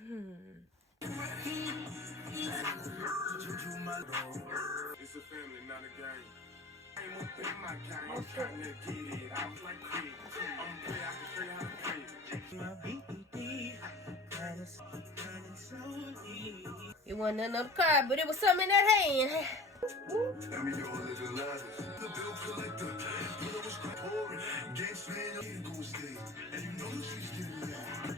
It's a family, not a game. I'm up in my game. I'm trying to get it out like Craig. I'm play, I can show you how to play. My BPD, it wasn't nothing on the card, but it was something in that hand. Let me go a little louder. The bill collector, but I was pouring. Gangsta man, you ain't gonna stay. And you know the streets getting loud.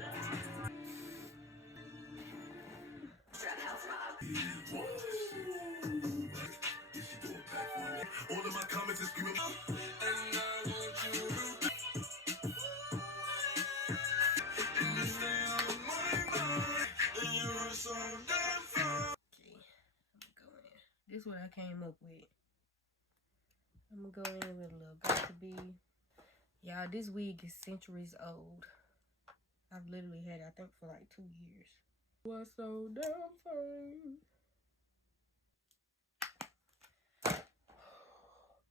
All of my comments is screaming. And I want you to and you stay on my mind. And you're so damn fine. Okay, I'm gonna go in. This is what I came up with. I'm gonna go in with a little got to be. Y'all, this wig is centuries old. I've literally had it, I think, for like 2 years. What's so damn fine?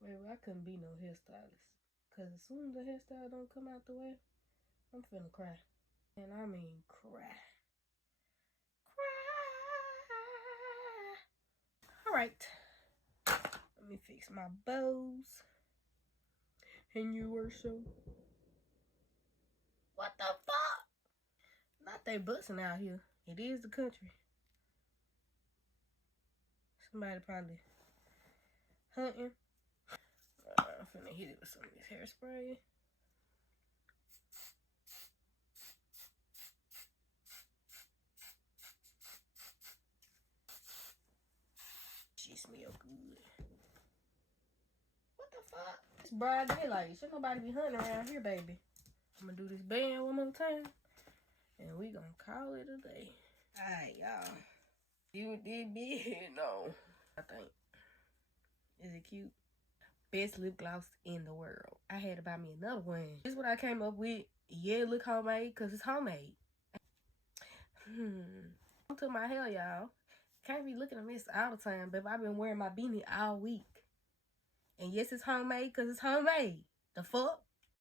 Baby, I couldn't be no hairstylist. Cause as soon as the hairstyle don't come out the way, I'm finna cry. And I mean cry. Cry. Alright. Let me fix my bows. And you were so. What the fuck? Not they busting out here. It is the country. Somebody probably hunting. I'm finna hit it with some of this hairspray. She smell good. What the fuck? It's broad daylight. Should nobody be hunting around here, baby. I'm gonna do this band one more time. And we gonna call it a day. Alright, y'all. You did me? No. I think. Is it cute? Best lip gloss in the world. I had to buy me another one. This is what I came up with. Yeah, it look homemade because it's homemade. To my hair, y'all. Can't be looking at this all the time, baby. I've been wearing my beanie all week. And yes, it's homemade because it's homemade. The fuck?